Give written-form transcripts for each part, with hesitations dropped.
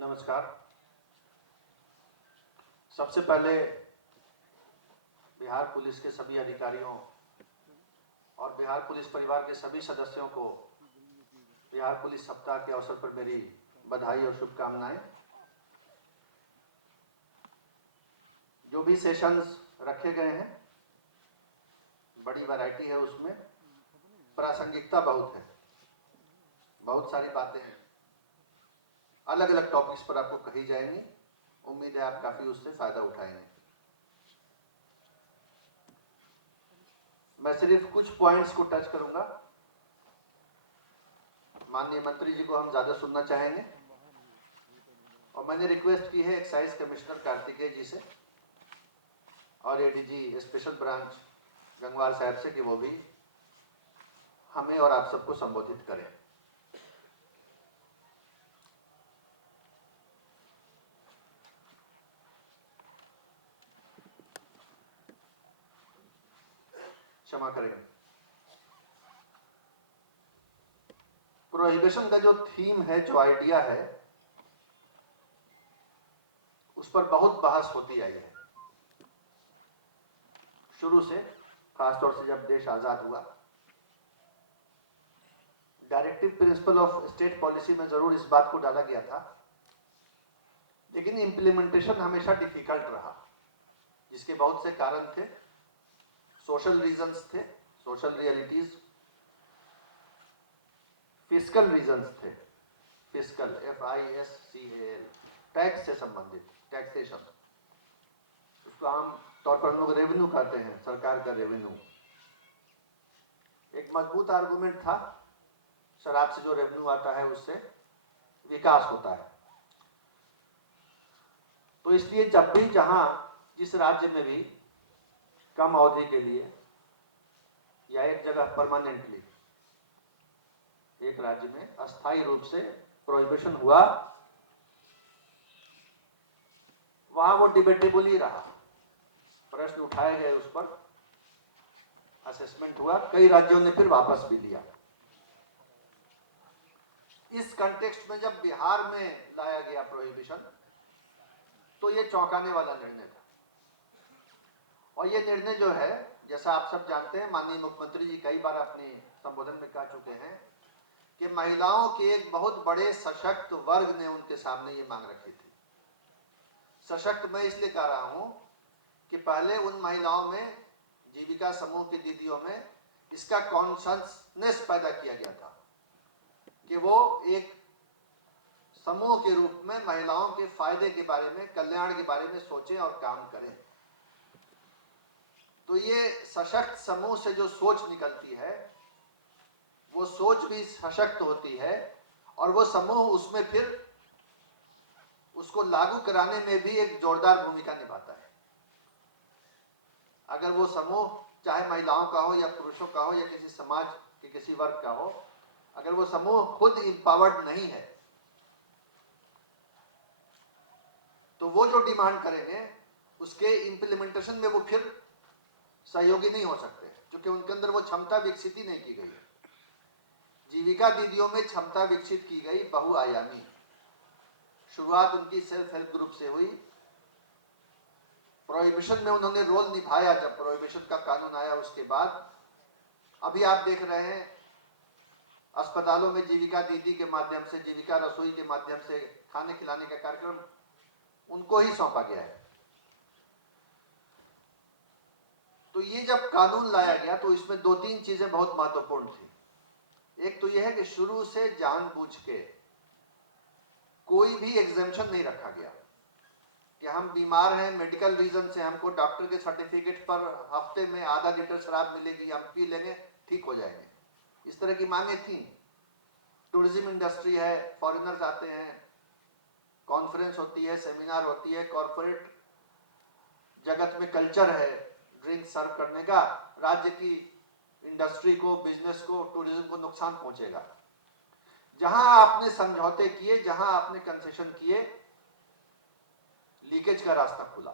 नमस्कार। सबसे पहले बिहार पुलिस के सभी अधिकारियों और बिहार पुलिस परिवार के सभी सदस्यों को बिहार पुलिस सप्ताह के अवसर पर मेरी बधाई और शुभकामनाएं। जो भी सेशंस रखे गए हैं, बड़ी वैरायटी है, उसमें प्रासंगिकता बहुत है, बहुत सारी बातें हैं, अलग अलग टॉपिक्स पर आपको कही जाएंगी। उम्मीद है आप काफ़ी उससे फ़ायदा उठाएंगे। मैं सिर्फ कुछ पॉइंट्स को टच करूंगा। माननीय मंत्री जी को हम ज़्यादा सुनना चाहेंगे और मैंने रिक्वेस्ट की है एक्साइज कमिश्नर कार्तिकेय जी से और एडीजी स्पेशल ब्रांच गंगवार साहब से कि वो भी हमें और आप सबको संबोधित करें। क्षमा करेंगे। प्रोहिबिशन का जो थीम है, जो आइडिया है, उस पर बहुत बहस होती आई है शुरू से, खासतौर से जब देश आजाद हुआ। Directive principle of state policy में जरूर इस बात को डाला गया था, लेकिन इंप्लीमेंटेशन हमेशा डिफिकल्ट रहा, जिसके बहुत से कारण थे। सोशल रीजंस थे, सोशल रियलिटीज, फिस्कल रीजंस थे, फिस्कल FISCAL, टैक्स से संबंधित, टैक्सेशन, उसको आम तौर पर लोग रेवेन्यू कहते हैं, सरकार का रेवेन्यू। एक मजबूत आर्गुमेंट था, शराब से जो रेवेन्यू आता है उससे विकास होता है। तो इसलिए जब भी जहां जिस राज्य में भी कम अवधि के लिए या एक जगह परमानेंटली एक राज्य में अस्थायी रूप से प्रोहिबिशन हुआ, वहां वो डिबेटेबल ही रहा, प्रश्न उठाए गए, उस पर असेसमेंट हुआ, कई राज्यों ने फिर वापस भी लिया। इस कंटेक्स्ट में जब बिहार में लाया गया प्रोहिबिशन, तो ये चौंकाने वाला निर्णय था। और ये निर्णय जो है, जैसा आप सब जानते हैं, माननीय मुख्यमंत्री जी कई बार अपने संबोधन में कह चुके हैं कि महिलाओं के एक बहुत बड़े सशक्त वर्ग ने उनके सामने ये मांग रखी थी। सशक्त मैं इसलिए कह रहा हूं कि पहले उन महिलाओं में, जीविका समूह की दीदियों में, इसका कॉन्शसनेस पैदा किया गया था कि वो एक समूह के रूप में महिलाओं के फायदे के बारे में, कल्याण के बारे में सोचें और काम करें। तो ये सशक्त समूह से जो सोच निकलती है, वो सोच भी सशक्त होती है और वो समूह उसमें फिर उसको लागू कराने में भी एक जोरदार भूमिका निभाता है। अगर वो समूह चाहे महिलाओं का हो या पुरुषों का हो या किसी समाज के किसी वर्ग का हो, अगर वो समूह खुद इंपावर्ड नहीं है, तो वो जो डिमांड करेंगे उसके इंप्लीमेंटेशन में वो फिर सहयोगी नहीं हो सकते, क्योंकि उनके अंदर वो क्षमता विकसित ही नहीं की गई है। जीविका दीदियों में क्षमता विकसित की गई बहुआयामी। शुरुआत उनकी सेल्फ हेल्प ग्रुप से हुई। प्रोहिबिशन में उन्होंने रोल निभाया। जब प्रोहिबिशन का कानून आया उसके बाद अभी आप देख रहे हैं अस्पतालों में जीविका दीदी के माध्यम से, जीविका रसोई के माध्यम से खाने खिलाने का कार्यक्रम उनको ही सौंपा गया है। तो ये जब कानून लाया गया तो इसमें दो तीन चीजें बहुत महत्वपूर्ण थी। एक तो यह है कि शुरू से जानबूझ के कोई भी एग्जेम्पशन नहीं रखा गया कि हम बीमार हैं, मेडिकल रीजन से हमको डॉक्टर के सर्टिफिकेट पर हफ्ते में आधा लीटर शराब मिलेगी, हम पी लेंगे, ठीक हो जाएंगे। इस तरह की मांगे थी। टूरिज्म इंडस्ट्री है, फॉरेनर्स आते हैं, कॉन्फ्रेंस होती है, सेमिनार होती है, कॉर्पोरेट जगत में कल्चर है ड्रिंक सर्व करने का, राज्य की इंडस्ट्री को, बिजनेस को, टूरिज्म को नुकसान पहुंचेगा। जहां आपने समझौते किए, जहां आपने कंसेशन किए, लीकेज का रास्ता खुला।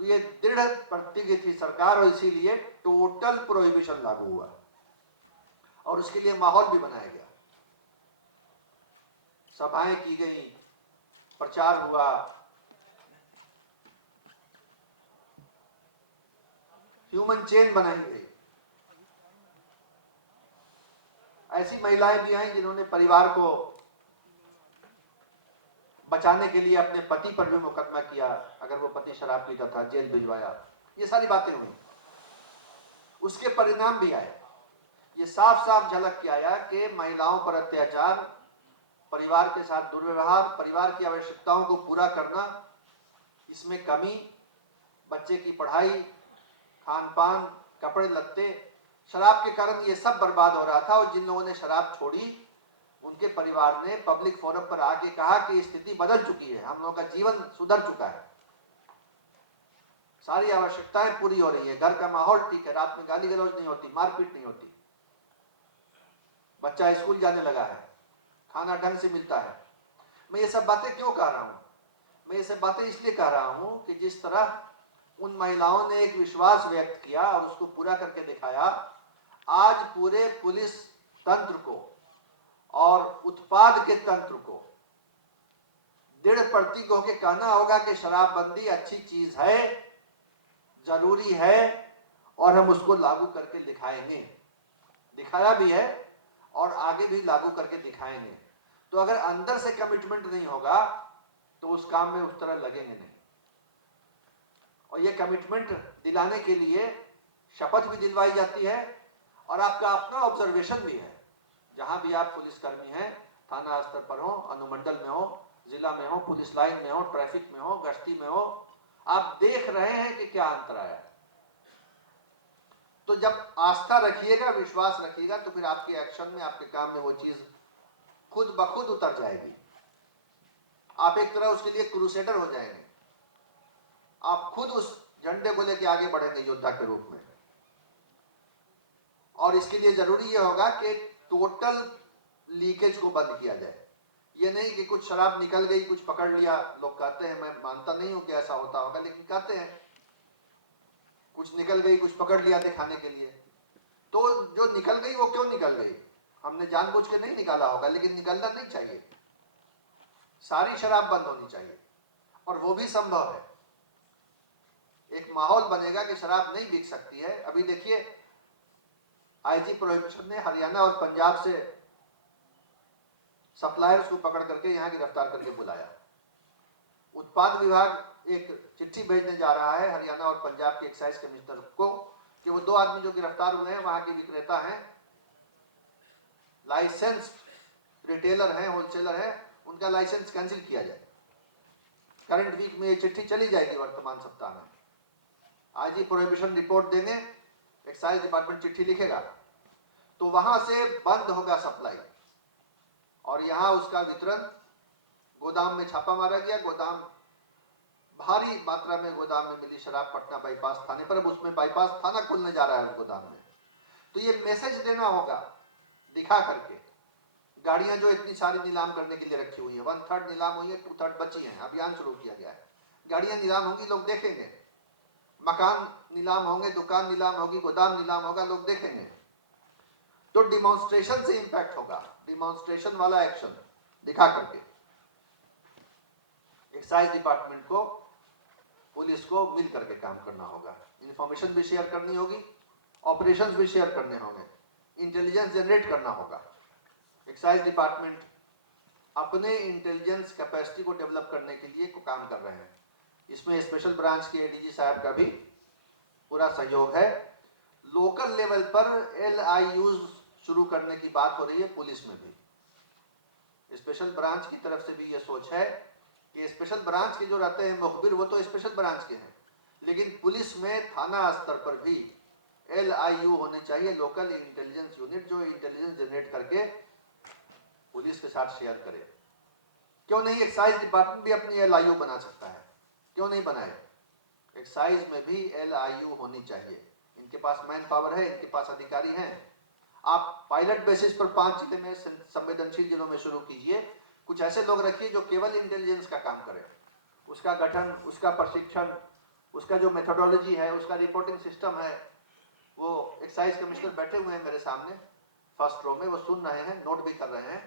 तो ये दृढ़ प्रतिज्ञा थी सरकार और इसीलिए टोटल प्रोहिबिशन लागू हुआ और उसके लिए माहौल भी बनाया गया। सभाएं की गई, प्रचार हुआ, ह्यूमन चेन बनाई गई। ऐसी महिलाएं भी आई जिन्होंने परिवार को बचाने के लिए अपने पति पर भी मुकदमा किया, अगर वो पति शराब पीता था जेल भिजवाया। ये सारी बातें हुई, उसके परिणाम भी आए। ये साफ साफ झलक के आया कि महिलाओं पर अत्याचार, परिवार के साथ दुर्व्यवहार, परिवार की आवश्यकताओं को पूरा करना, इसमें कमी, बच्चे की पढ़ाई, खान पान, कपड़े लत्ते, शराब के कारण ये सब बर्बाद हो रहा था। और जिन लोगों ने शराब छोड़ी उनके परिवार ने पब्लिक फोरम पर आके कहा कि स्थिति बदल चुकी है, हम लोगों का जीवन सुधर चुका है, सारी आवश्यकताएं पूरी हो रही है, घर का माहौल ठीक है, रात में गाली गलौज नहीं होती, मारपीट नहीं होती, बच्चा स्कूल जाने लगा है, खाना ढंग से मिलता है। मैं ये सब बातें क्यों कह रहा हूं? मैं ये सब बातें इसलिए कह रहा हूं कि जिस तरह उन महिलाओं ने एक विश्वास व्यक्त किया और उसको पूरा करके दिखाया, आज पूरे पुलिस तंत्र को और उत्पाद के तंत्र को दृढ़ प्रतीक होकर कहना होगा कि शराबबंदी अच्छी चीज है, जरूरी है और हम उसको लागू करके दिखाएंगे, दिखाया भी है और आगे भी लागू करके दिखाएंगे। तो अगर अंदर से कमिटमेंट नहीं होगा तो उस काम में उस तरह लगेंगे नहीं। और ये कमिटमेंट दिलाने के लिए शपथ भी दिलवाई जाती है और आपका अपना ऑब्जर्वेशन भी है। जहां भी आप पुलिसकर्मी हैं, थाना स्तर पर हो, अनुमंडल में हो, जिला में हो, पुलिस लाइन में हो, ट्रैफिक में हो, गश्ती में हो, आप देख रहे हैं कि क्या अंतर आया। तो जब आस्था रखिएगा, विश्वास रखिएगा, तो फिर आपके एक्शन में, आपके काम में वो चीज खुद ब खुद उतर जाएगी। आप एक तरह उसके लिए क्रूसेडर हो जाएंगे, आप खुद उस झंडे को लेकर आगे बढ़ेंगे योद्धा के रूप में। और इसके लिए जरूरी यह होगा कि टोटल लीकेज को बंद किया जाए। ये नहीं कि कुछ शराब निकल गई, कुछ पकड़ लिया, लोग कहते हैं, मैं मानता नहीं हूं कि ऐसा होता होगा, लेकिन कहते हैं कुछ निकल गई, कुछ पकड़ लिया दिखाने के लिए। तो जो निकल गई वो क्यों निकल गई? हमने जानबूझ के नहीं निकाला होगा, लेकिन निकलना नहीं चाहिए। सारी शराब बंद होनी चाहिए और वो भी संभव है। एक माहौल बनेगा कि शराब नहीं बिक सकती है। अभी देखिए, आईजी प्रोहिबिशन ने हरियाणा और पंजाब से सप्लायर्स को पकड़ करके यहां गिरफ्तार करके बुलाया। उत्पाद विभाग एक चिट्ठी भेजने जा रहा है हरियाणा और पंजाब के एक्साइज कमिश्नर को कि वो 2 आदमी जो गिरफ्तार हुए हैं वहां के विक्रेता हैं, लाइसेंस्ड रिटेलर हैं, होलसेलर हैं, उनका लाइसेंस कैंसिल किया जाए। करंट वीक में ये चिट्ठी चली जाएगी, वर्तमान सप्ताह में आईजी प्रोहिबिशन रिपोर्ट देंगे, एक्साइज डिपार्टमेंट चिट्ठी लिखेगा, तो वहां से बंद होगा सप्लाई और यहां उसका वितरण। गोदाम में छापा मारा गया, गोदाम, भारी मात्रा में गोदाम में मिली शराब पटना बाईपास थाने पर। अब उसमें बाईपास थाना खुलने जा रहा है उस गोदाम में। तो ये मैसेज देना होगा दिखा करके। गाड़ियां जो इतनी सारी नीलाम करने के लिए रखी हुई है, 1/3 नीलाम हुई है, 2/3 बची हैं, अभियान शुरू किया गया है। गाड़ियां नीलाम होंगी, लोग देखेंगे, मकान नीलाम होंगे, दुकान नीलाम होगी, गोदाम नीलाम होगा, लोग देखेंगे। तो डिमॉन्स्ट्रेशन से इंपैक्ट होगा, डिमॉन्स्ट्रेशन वाला एक्शन दिखा करके। एक्साइज डिपार्टमेंट को, पुलिस को मिल करके काम करना होगा, इंफॉर्मेशन भी शेयर करनी होगी, ऑपरेशंस भी शेयर करने होंगे, इंटेलिजेंस जनरेट करना होगा। एक्साइज डिपार्टमेंट अपने इंटेलिजेंस कैपेसिटी को डेवलप करने के लिए काम कर रहे हैं। इसमें स्पेशल ब्रांच के एडीजी साहब का भी पूरा सहयोग है। लोकल लेवल पर LIUs शुरू करने की बात हो रही है पुलिस में भी। स्पेशल ब्रांच की तरफ से भी ये सोच है कि स्पेशल ब्रांच के जो रहते हैं मुखबिर, वो तो स्पेशल ब्रांच के हैं, लेकिन पुलिस में थाना स्तर पर भी LIU होने चाहिए, लोकल इंटेलिजेंस यूनिट, जो इंटेलिजेंस जनरेट करके पुलिस के साथ शेयर करे। क्यों नहीं एक्साइज डिपार्टमेंट भी अपनी LIU बना सकता है, क्यों नहीं बनाए? एक्साइज में भी LIU होनी चाहिए। इनके पास मैन पावर है, इनके पास अधिकारी हैं। आप पायलट बेसिस पर 5 जिले में, संवेदनशील जिलों में शुरू कीजिए। कुछ ऐसे लोग रखिए जो केवल इंटेलिजेंस का काम करें, उसका गठन, उसका प्रशिक्षण, उसका जो मेथोडोलॉजी है, उसका रिपोर्टिंग सिस्टम है। वो एक्साइज कमिश्नर बैठे हुए हैं मेरे सामने फर्स्ट रो में, वो सुन रहे हैं, नोट भी कर रहे हैं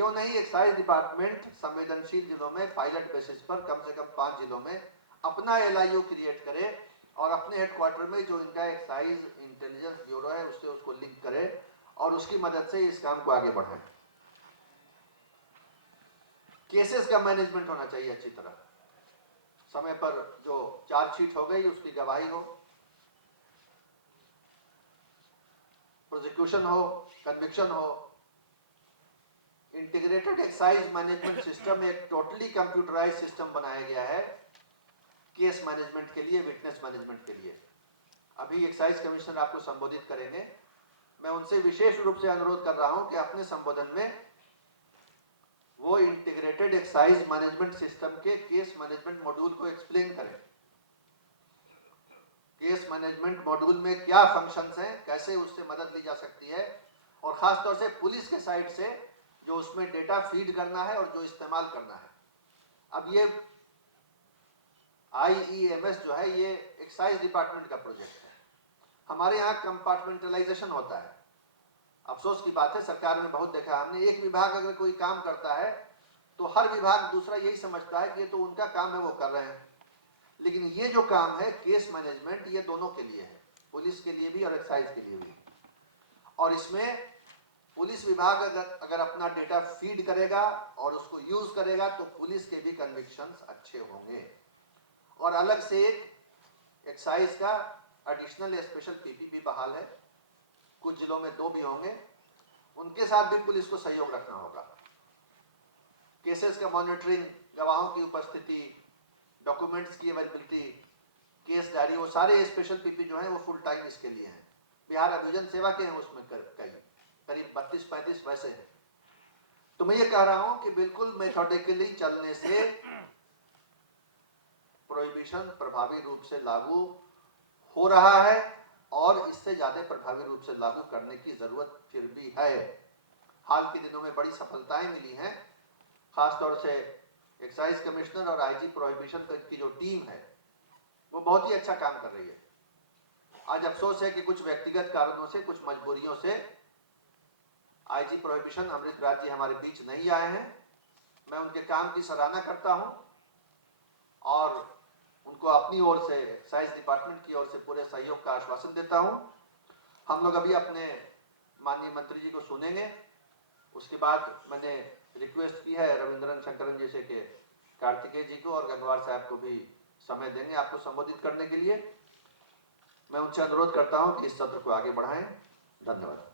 क्यों नहीं एक्साइज डिपार्टमेंट संवेदनशील जिलों में पायलट बेसिस पर कम से कम 5 जिलों में अपना LIU क्रिएट करे और अपने हेडक्वार्टर में जो इनका एक्साइज इंटेलिजेंस ब्यूरो है उससे उसको लिंक करे और उसकी मदद से इस काम को आगे बढ़ाए। केसेस का मैनेजमेंट होना चाहिए अच्छी तरह, समय पर जो चार्जशीट हो गई उसकी गवाही हो, प्रोसिक्यूशन हो, कन्विक्शन हो। इंटीग्रेटेड एक्साइज मैनेजमेंट सिस्टम एक टोटली कंप्यूटराइज सिस्टम बनाया गया है केस मैनेजमेंट के लिए, विटनेस मैनेजमेंट के लिए। अभी एक्साइज कमिश्नर आपको संबोधित करेंगे, मैं उनसे विशेष रूप से अनुरोध कर रहा हूं कि अपने संबोधन में वो इंटीग्रेटेड एक्साइज मैनेजमेंट सिस्टम के केस मैनेजमेंट मॉड्यूल को एक्सप्लेन करें। केस मैनेजमेंट मॉड्यूल में क्या फंक्शंस हैं, कैसे उससे मदद ली जा सकती है, और खास तौर से पुलिस के साइड से जो उसमें डेटा फीड करना है और जो इस्तेमाल करना है। अब ये IEMS जो है ये एक्साइज डिपार्टमेंट का प्रोजेक्ट है। हमारे यहाँ कंपार्टमेंटलाइजेशन होता है। अफसोस की बात है, सरकार में बहुत देखा हमने, एक विभाग अगर कोई काम करता है तो हर विभाग दूसरा यही समझता है कि ये तो उनका काम है, वो कर रहे हैं। लेकिन ये जो काम है केस मैनेजमेंट, ये दोनों के लिए है, पुलिस के लिए भी और एक्साइज के लिए भी। और इसमें पुलिस विभाग अगर अपना डेटा फीड करेगा और उसको यूज करेगा तो पुलिस के भी कन्विक्शंस अच्छे होंगे। और अलग से एक एक्साइज का एडिशनल स्पेशल PP भी बहाल है, कुछ जिलों में 2 भी होंगे, उनके साथ भी पुलिस को सहयोग रखना होगा। केसेस का मॉनिटरिंग, गवाहों की उपस्थिति, डॉक्यूमेंट्स की अवेलेबिलिटी, केस डायरी, वो सारे स्पेशल PP जो हैं वो फुल टाइम इसके लिए हैं। बिहार अभियोजन सेवा के हैं उसमें करीब 32-35 वैसे हैं। तो मैं ये कह रहा हूं कि बिल्कुल मेथोडिकली चलने से प्रोहिबिशन प्रभावी रूप से लागू हो रहा है और इससे ज्यादा प्रभावी रूप से लागू करने की जरूरत फिर भी है। हाल के दिनों में बड़ी सफलताएं मिली हैं, खासतौर से एक्साइज कमिश्नर और IG प्रोहिबिशन की जो टीम है वो बहुत ही अच्छा काम कर रही है। आज अफसोस है कि कुछ व्यक्तिगत कारणों से, कुछ मजबूरियों से IG प्रोहिबिशन अमृत राज जी हमारे बीच नहीं आए हैं। मैं उनके काम की सराहना करता हूं और उनको अपनी ओर से, एक्साइज डिपार्टमेंट की ओर से पूरे सहयोग का आश्वासन देता हूं। हम लोग अभी अपने माननीय मंत्री जी को सुनेंगे, उसके बाद मैंने रिक्वेस्ट की है रविंद्रन शंकरन जी से कि कार्तिकेय जी को और गंगवार साहब को भी समय देंगे आपको संबोधित करने के लिए। मैं उनसे अनुरोध करता हूं कि इस सत्र को आगे बढ़ाएं। धन्यवाद।